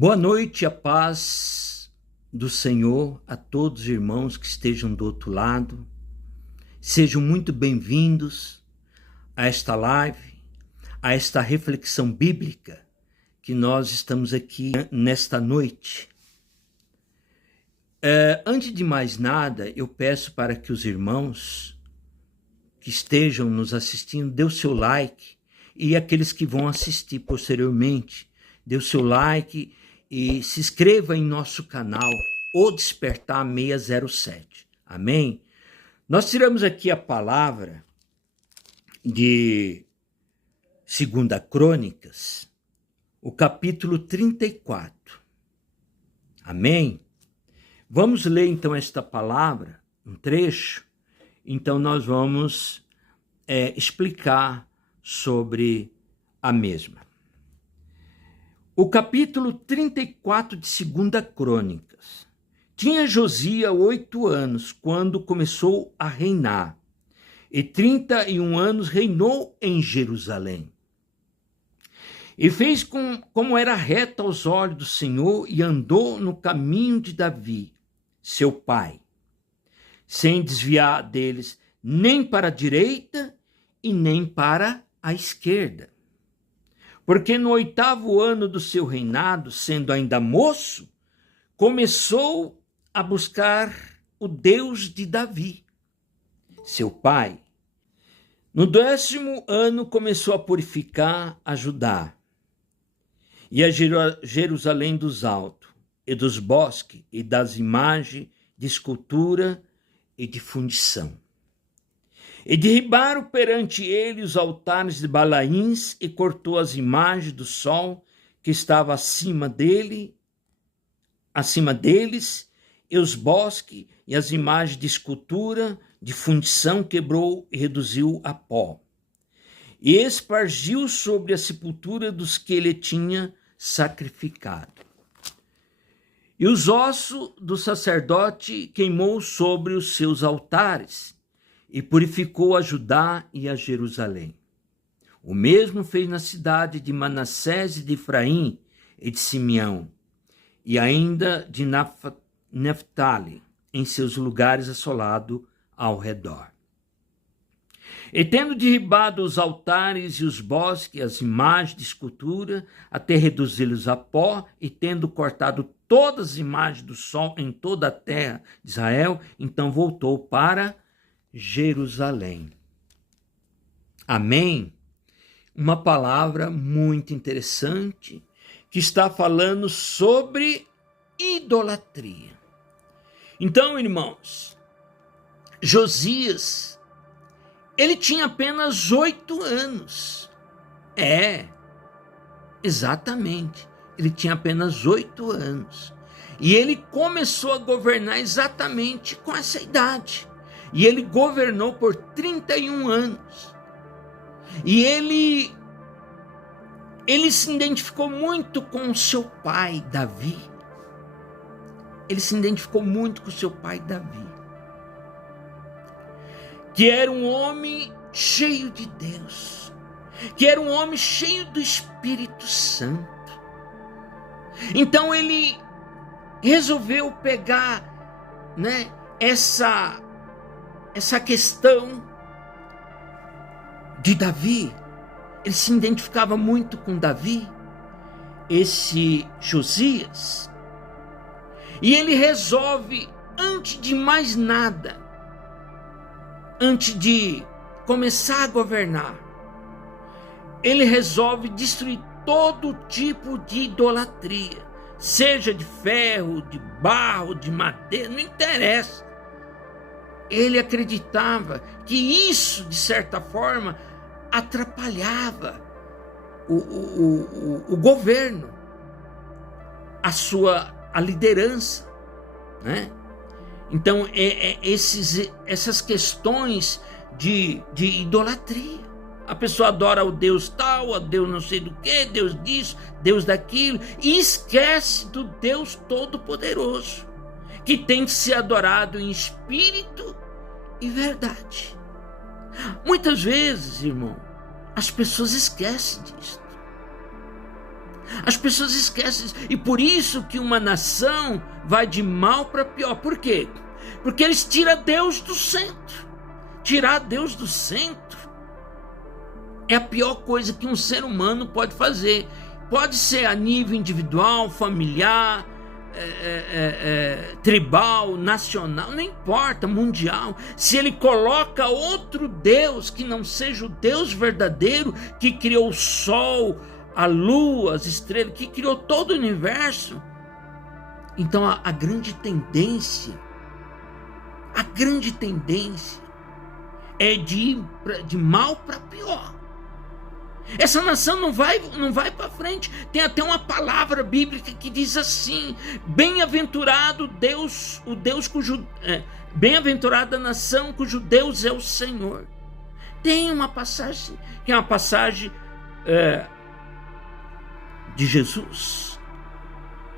Boa noite, a paz do Senhor a todos os irmãos que estejam do outro lado. Sejam muito bem-vindos a esta live, a esta reflexão bíblica que nós estamos aqui nesta noite. Antes de mais nada, eu peço para que os irmãos que estejam nos assistindo dê o seu like, e aqueles que vão assistir posteriormente, dê o seu like e se inscreva em nosso canal, O Despertar 607. Amém? Nós tiramos aqui a palavra de 2 Crônicas, o capítulo 34. Amém? Vamos ler então esta palavra, um trecho. Então nós vamos explicar sobre a mesma. O capítulo 34 de 2 Crônicas. Tinha Josias 8 anos quando começou a reinar, e 31 anos reinou em Jerusalém. E fez como era reto aos olhos do Senhor, e andou no caminho de Davi, seu pai, sem desviar deles nem para a direita e nem para a esquerda. Porque no 8º ano do seu reinado, sendo ainda moço, começou a buscar o Deus de Davi, seu pai. No 10º ano começou a purificar a Judá e a Jerusalém dos altos, e dos bosques, e das imagens de escultura e de fundição. E derribaram perante ele os altares de Balaíns, e cortou as imagens do sol que estava acima deles, e os bosques e as imagens de escultura, de fundição, quebrou e reduziu a pó. E espargiu sobre a sepultura dos que ele tinha sacrificado. E os ossos do sacerdote queimou sobre os seus altares, e purificou a Judá e a Jerusalém. O mesmo fez na cidade de Manassés e de Efraim e de Simeão, e ainda de Neftali, em seus lugares assolados ao redor. E tendo derribado os altares e os bosques, as imagens de escultura, até reduzi-los a pó, e tendo cortado todas as imagens do sol em toda a terra de Israel, então voltou para Jerusalém. Amém? Uma palavra muito interessante que está falando sobre idolatria. Então, irmãos, Josias, ele tinha apenas 8 anos. Exatamente. Ele tinha apenas 8 anos. E ele começou a governar exatamente com essa idade. E ele governou por 31 anos. E ele se identificou muito com o seu pai, Davi. Ele se identificou muito com o seu pai, Davi, que era um homem cheio de Deus, que era um homem cheio do Espírito Santo. Então ele resolveu pegar, essa questão de Davi. Ele se identificava muito com Davi, esse Josias, e ele resolve, antes de mais nada, antes de começar a governar, ele resolve destruir todo tipo de idolatria, seja de ferro, de barro, de madeira, não interessa. Ele acreditava que isso, de certa forma, atrapalhava o governo, a liderança, né? Então, essas questões de idolatria. A pessoa adora o Deus tal, a Deus não sei do que, Deus disso, Deus daquilo, e esquece do Deus Todo-Poderoso, que tem que ser adorado em espírito e verdade. Muitas vezes, irmão, as pessoas esquecem disso. As pessoas esquecem isso. E por isso que uma nação vai de mal para pior. Por quê? Porque eles tiram Deus do centro. Tirar Deus do centro é a pior coisa que um ser humano pode fazer. Pode ser a nível individual, familiar, tribal, nacional, não importa, mundial. Se ele coloca outro Deus que não seja o Deus verdadeiro, que criou o sol, a lua, as estrelas, que criou todo o universo, então a grande tendência é de ir de mal para pior. Essa nação não vai para frente. Tem até uma palavra bíblica que diz assim: bem-aventurado Deus, o Deus cujo bem-aventurada a nação cujo Deus é o Senhor. Tem uma passagem que é uma passagem de Jesus,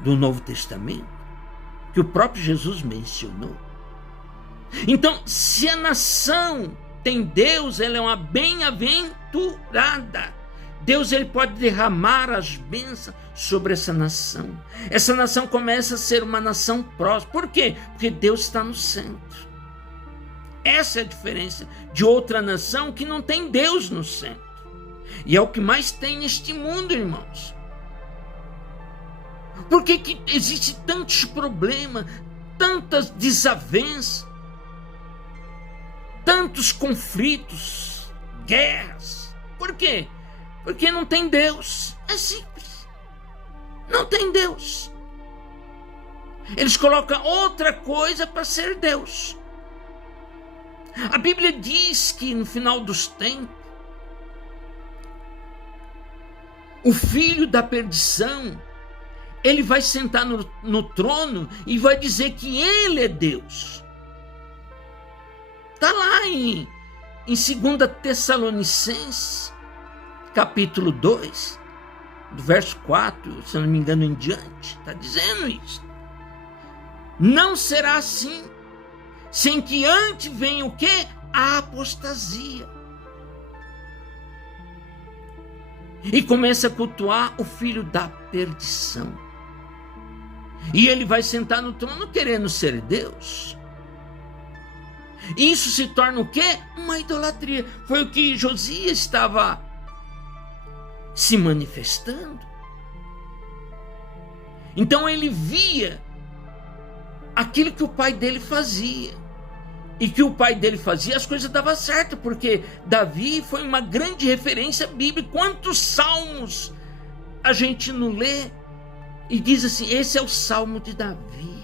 do Novo Testamento, que o próprio Jesus mencionou. Então, se a nação tem Deus, ela é uma bem-aventurada. Deus, ele pode derramar as bênçãos sobre essa nação. Essa nação começa a ser uma nação próspera. Por quê? Porque Deus está no centro. Essa é a diferença de outra nação que não tem Deus no centro. E é o que mais tem neste mundo, irmãos. Por que existe tantos problemas, tantas desavenças, tantos conflitos, guerras? Por quê? Porque não tem Deus. É simples. Não tem Deus. Eles colocam outra coisa para ser Deus. A Bíblia diz que no final dos tempos, o filho da perdição, ele vai sentar no trono e vai dizer que ele é Deus. Está lá em 2 Tessalonicenses, capítulo 2, do verso 4, se eu não me engano, em diante, está dizendo isso. Não será assim, sem que antes venha o quê? A apostasia. E começa a cultuar o filho da perdição. E ele vai sentar no trono querendo ser Deus. Isso se torna o quê? Uma idolatria. Foi o que Josias estava se manifestando. Então ele via aquilo que o pai dele fazia. E que o pai dele fazia, as coisas davam certo, porque Davi foi uma grande referência bíblica. Quantos salmos a gente não lê e diz assim: esse é o salmo de Davi.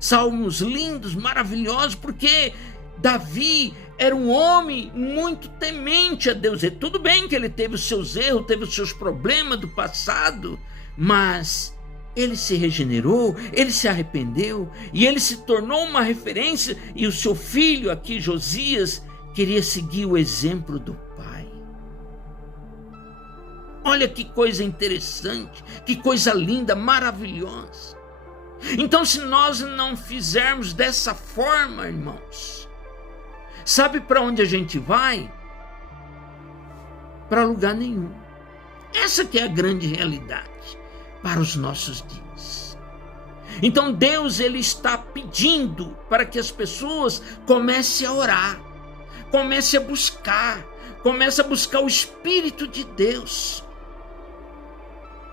Salmos lindos, maravilhosos, porque Davi era um homem muito temente a Deus. E tudo bem que ele teve os seus erros, teve os seus problemas do passado, mas ele se regenerou, ele se arrependeu e ele se tornou uma referência. E o seu filho aqui, Josias, queria seguir o exemplo do pai. Olha que coisa interessante, que coisa linda, maravilhosa. Então, se nós não fizermos dessa forma, irmãos, sabe para onde a gente vai? Para lugar nenhum. Essa que é a grande realidade para os nossos dias. Então Deus, ele está pedindo para que as pessoas comecem a orar, comecem a buscar o Espírito de Deus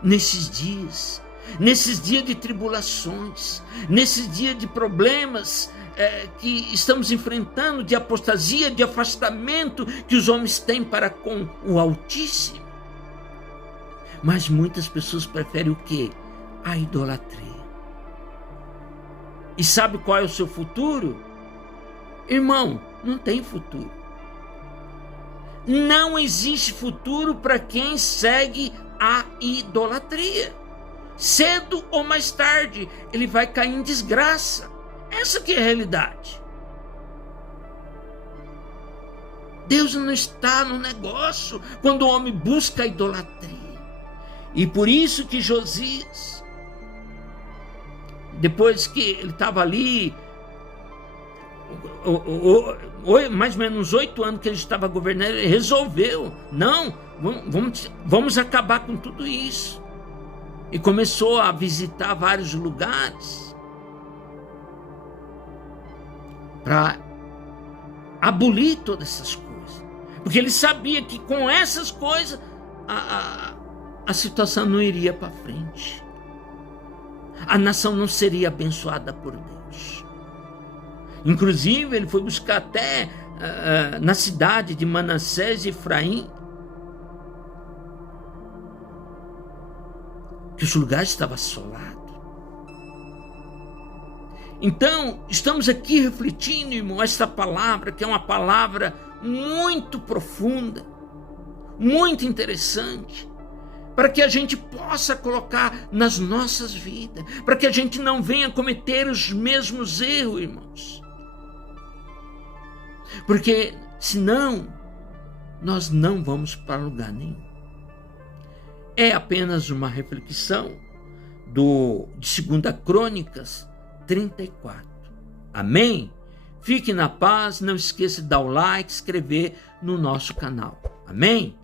nesses dias de tribulações, nesses dias de problemas que estamos enfrentando, de apostasia, de afastamento que os homens têm para com o Altíssimo. Mas muitas pessoas preferem o quê? A idolatria. E sabe qual é o seu futuro? Irmão, não tem futuro. Não existe futuro para quem segue a idolatria. Cedo ou mais tarde, ele vai cair em desgraça. Essa que é a realidade. Deus não está no negócio quando o homem busca a idolatria. E por isso que Josias, depois que ele estava ali, mais ou menos 8 anos que ele estava governando, ele resolveu: não, vamos acabar com tudo isso. E começou a visitar vários lugares para abolir todas essas coisas. Porque ele sabia que com essas coisas a situação não iria para frente. A nação não seria abençoada por Deus. Inclusive, ele foi buscar até na cidade de Manassés e Efraim, que os lugares estavam assolados. Então, estamos aqui refletindo, irmão, esta palavra, que é uma palavra muito profunda, muito interessante, para que a gente possa colocar nas nossas vidas, para que a gente não venha cometer os mesmos erros, irmãos. Porque, senão, nós não vamos para lugar nenhum. É apenas uma reflexão de 2 Crônicas 34. Amém? Fique na paz, não esqueça de dar o like, inscrever no nosso canal. Amém?